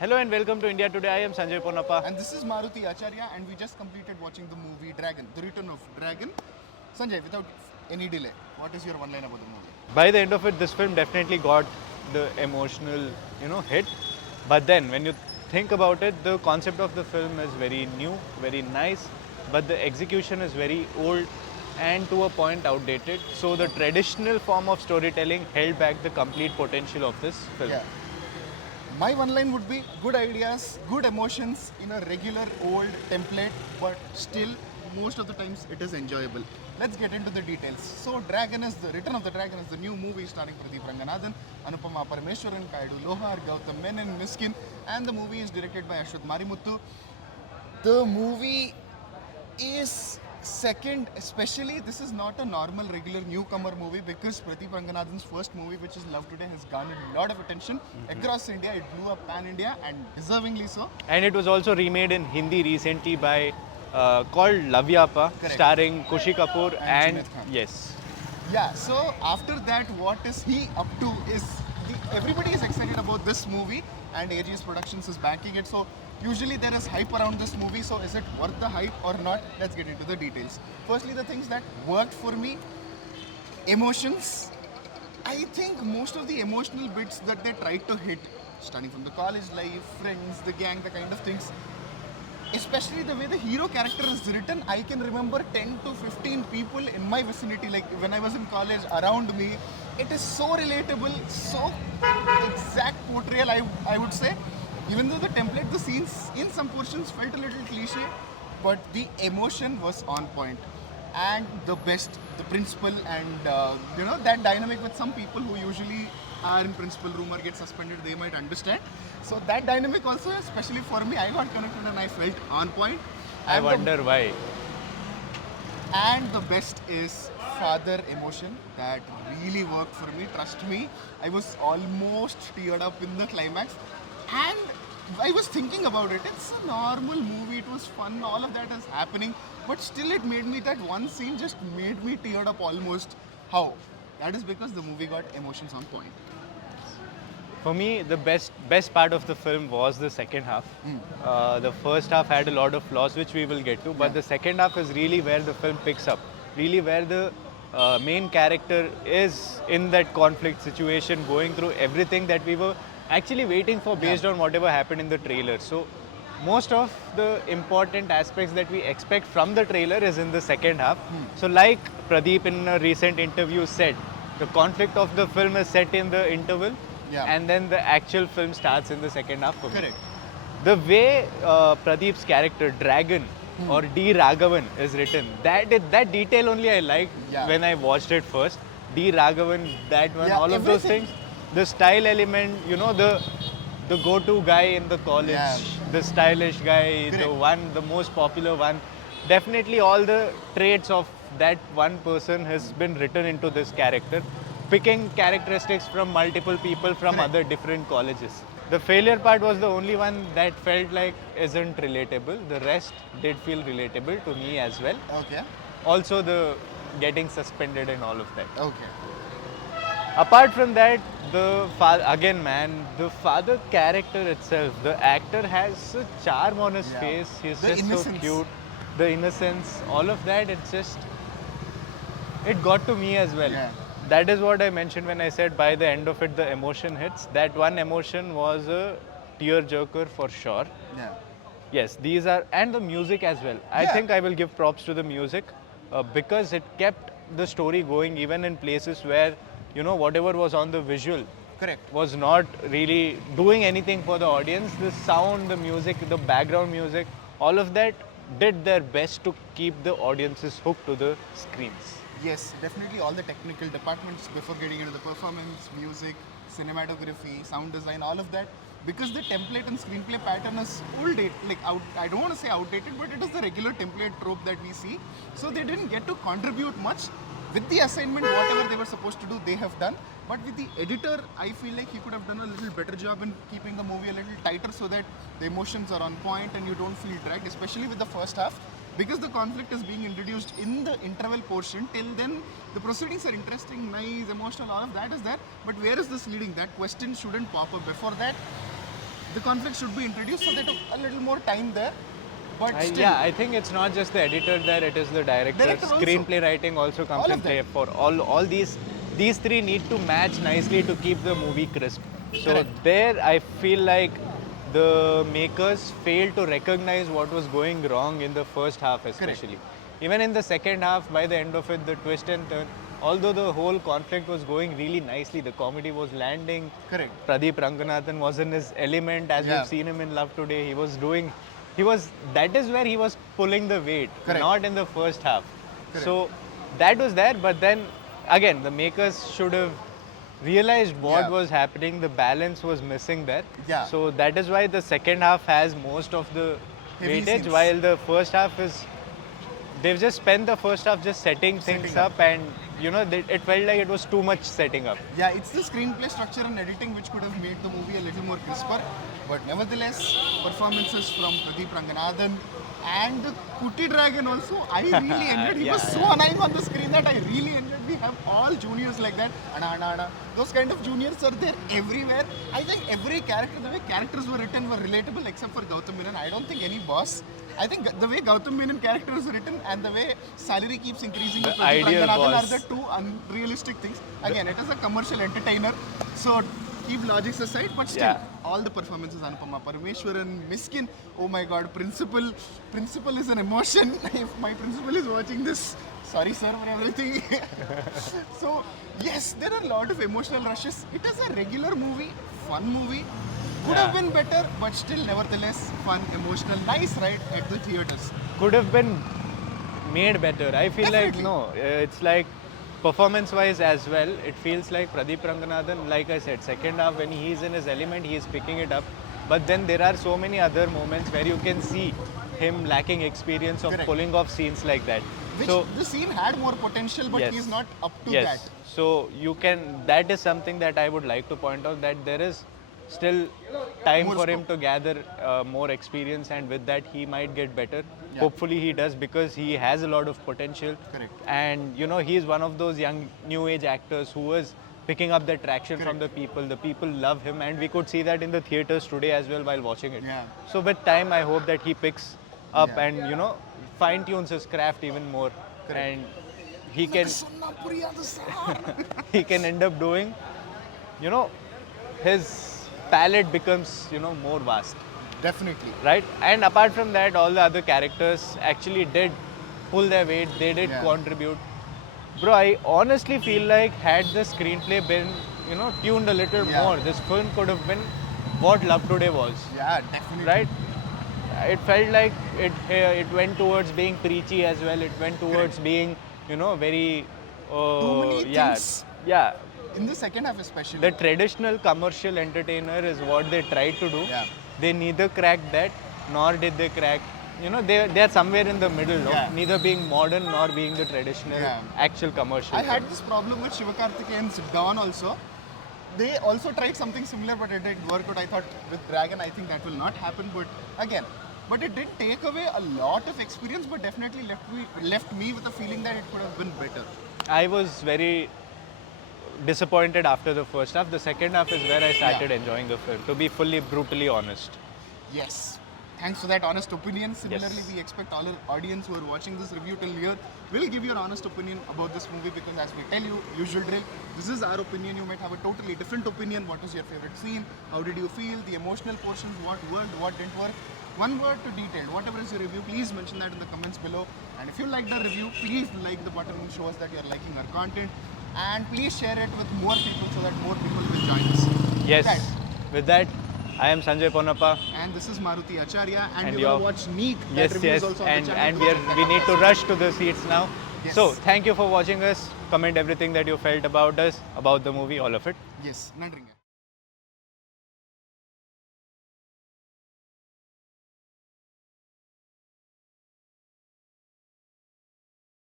Hello and welcome to India Today. I am Sanjay Ponappa. And this is Maruti Acharya, and we just completed watching the movie Dragon, The Return of Dragon. Sanjay, without any delay, what is your one line about the movie? By the end of it, this film definitely got the emotional, hit. But then, when you think about it, the concept of the film is very new, very nice, but the execution is very old and to a point outdated. So the traditional form of storytelling held back the complete potential of this film. Yeah. My one line would be good ideas, good emotions in a regular old template, but still, most of the times, it is enjoyable. Let's get into the details. So, Dragon is the Return of the Dragon is the new movie starring Pradeep Ranganathan, Anupama Parameswaran, Kaidu Lohar, Gautam Menon, Miskin, and the movie is directed by Ashwath Marimuthu. The movie is second, especially this is not a normal regular newcomer movie because Pradeep Ranganathan's first movie, which is Love Today, has garnered a lot of attention across India. It blew up pan India and deservingly so. And it was also remade in Hindi recently by called Lavyapa, Correct. starring Kushi Kapoor and Junaid Khan. yes. Yeah, so after that, what is he up to is everybody is excited about this movie and AGS Productions is backing it. So usually there is hype around this movie. So is it worth the hype or not? Let's get into the details. Firstly, the things that worked for me, emotions. I think most of the emotional bits that they tried to hit, starting from the college life, friends, the gang, the kind of things, especially the way the hero character is written, I can remember 10 to 15 people in my vicinity, like when I was in college, around me. It is so relatable, so exact portrayal, I would say. Even though the template, the scenes in some portions felt a little cliche, but the emotion was on point. And the best, the principal and that dynamic with some people who usually are in principal room or get suspended, they might understand. So that dynamic also, especially for me, I got connected and I felt on point. I And wonder why. and the best is father emotion that really worked for me. Trust me, I was almost teared up in the climax. And I was thinking about it. It's a normal movie. It was fun. All of that is happening. But still, it made me that one scene just made me teared up almost. How? That is because the movie got emotions on point. For me, the best part of the film was the second half. The first half had a lot of flaws, which we will get to, but Yeah. the second half is really where the film picks up. Really, where the main character is in that conflict situation, going through everything that we were actually waiting for based on whatever happened in the trailer. So, most of the important aspects that we expect from the trailer is in the second half. So, like Pradeep in a recent interview said, the conflict of the film is set in the interval, Yeah. and then the actual film starts in the second half for me. Correct. The way Pradeep's character Dragon or D Raghavan is written, that detail only I liked Yeah. when I watched it first. D Raghavan, that one, Yeah, all of those everything. things. The style element, the go-to guy in the college, Yeah. the stylish guy, Correct. the most popular one. Definitely all the traits of that one person has been written into this character, picking characteristics from multiple people from Correct. other different colleges. The failure part was the only one that felt like isn't relatable. The rest did feel relatable to me as well. Okay. Also the getting suspended and all of that. Okay. Apart from that, the again, man, the father character itself, the actor has a charm on his Yeah. face. He's The just so innocence. cute. The innocence, all of that, it got to me as well. Yeah. That is what I mentioned when I said by the end of it, the emotion hits. That one emotion was a tear jerker for sure. Yeah. Yes, these are, and the music as well. I Yeah. think I will give props to the music because it kept the story going even in places where, whatever was on the visual Correct. was not really doing anything for the audience. The sound, the music, the background music, all of that did their best to keep the audiences hooked to the screens. Yes, definitely all the technical departments before getting into the performance, music, cinematography, sound design, all of that. Because the template and screenplay pattern is old date, like out, I don't want to say outdated, but it is the regular template trope that we see. So they didn't get to contribute much. With the assignment, whatever they were supposed to do, they have done. But with the editor, I feel like he could have done a little better job in keeping the movie a little tighter so that the emotions are on point and you don't feel dragged, especially with the first half. Because the conflict is being introduced in the interval portion, till then the proceedings are interesting, nice, emotional, all of that is there. But where is this leading? That question shouldn't pop up. Before that, the conflict should be introduced, so they took a little more time there. But still, Yeah, I think it's not just the editor there; it is the director. Director also. Screenplay writing also comes All in of play. them. For all these three need to match nicely to keep the movie crisp. So Correct. there, I feel like the makers failed to recognize what was going wrong in the first half, especially. Even in the second half, by the end of it, the twist and turn. Although the whole conflict was going really nicely, the comedy was landing. Correct. Pradeep Ranganathan was in his element, as Yeah. we've seen him in Love Today. That is where he was pulling the weight, Correct. not in the first half. Correct. So that was there, but then again, the makers should have realized what Yeah. was happening. The balance was missing there. Yeah. So that is why the second half has most of the Heavy weightage, scenes. while the first half is. They've just spent the first half just setting things Setting up. up, and it felt like it was too much setting up. yeah, it's the screenplay structure and editing which could have made the movie a little more crisper. But nevertheless, performances from Pradeep Ranganathan and the Kuti Dragon also, I really enjoyed. He was Yeah, so annoying on the screen that I really enjoyed. We have all juniors like that. Ana. Those kind of juniors are there everywhere. I think every character, the way characters were written were relatable except for Gautam Menon. I don't think any boss. I think the way Gautam Menon character is written and the way salary keeps increasing The with Pradeep ideal Ranganathan boss. are the two unrealistic things. Again, it is a commercial entertainer, so keep logics aside, but still, Yeah. all the performances, Anupama Parameshwaran, Miskin, oh my god, Principal is an emotion. If my principal is watching this, sorry sir for everything. So, yes, there are a lot of emotional rushes. It is a regular movie, fun movie. Could have Yeah. been better, but still, nevertheless, fun, emotional, nice ride at the theaters. Could have been made better. I feel Definitely. like no, it's like performance-wise as well. It feels like Pradeep Ranganathan, like I said, second half when he's in his element, he's picking it up. But then there are so many other moments where you can see him lacking experience of Correct. pulling off scenes like that. Which So the scene had more potential, but Yes. he's not up to yes, that. so you can. That is something that I would like to point out, that there is still time More for him scope. to gather more experience, and with that he might get better. Yeah. Hopefully he does, because he has a lot of potential. Correct. And he's one of those young new age actors who is picking up the traction from the people. The people love him, and we could see that in the theaters today as well while watching it. Yeah. So with time, I hope that he picks up Yeah. and fine tunes his craft even more, and he can he can end up doing, his palette becomes more vast, Definitely. right? And apart from that, all the other characters actually did pull their weight. They did Yeah. contribute. Bro, I honestly feel like had the screenplay been tuned a little Yeah. more, this film could have been what Love Today was, Yeah, definitely. right? It felt like it went towards being preachy as well. It went towards being very Too many yeah, things. yeah. In the second half, especially. The traditional commercial entertainer is what they tried to do. Yeah. They neither cracked that, nor did they crack. They are somewhere in the middle Yeah. of neither being modern nor being the traditional Yeah. actual commercial. I had this problem with Shivakarthikeyan's Dawn also. They also tried something similar, but it didn't work out. I thought with Dragon, I think that will not happen. But it did take away a lot of experience, but definitely left me with a feeling that it could have been better. I was very disappointed after the first half. The second half is where I started enjoying the film, to be fully brutally honest. Yes. Thanks for that honest opinion. Similarly, Yes. we expect all our audience who are watching this review till here will give you an honest opinion about this movie, because as we tell you, usual drill, this is our opinion. You might have a totally different opinion. What was your favorite scene? How did you feel? The emotional portions, what worked, what didn't work? One word to detail. Whatever is your review, please mention that in the comments below. And if you like the review, please like the button and show us that you're liking our content. And please share it with more people so that more people will join us. Yes. That. With that, I am Sanjay Ponappa. And this is Maruti Acharya, and And we're going to you're- watch Neat. That Yes, review is yes, also on the and channel. we need to rush to the seats now. Yes. So thank you for watching us. Comment everything that you felt about us, about the movie, all of it. Yes, Nandringa.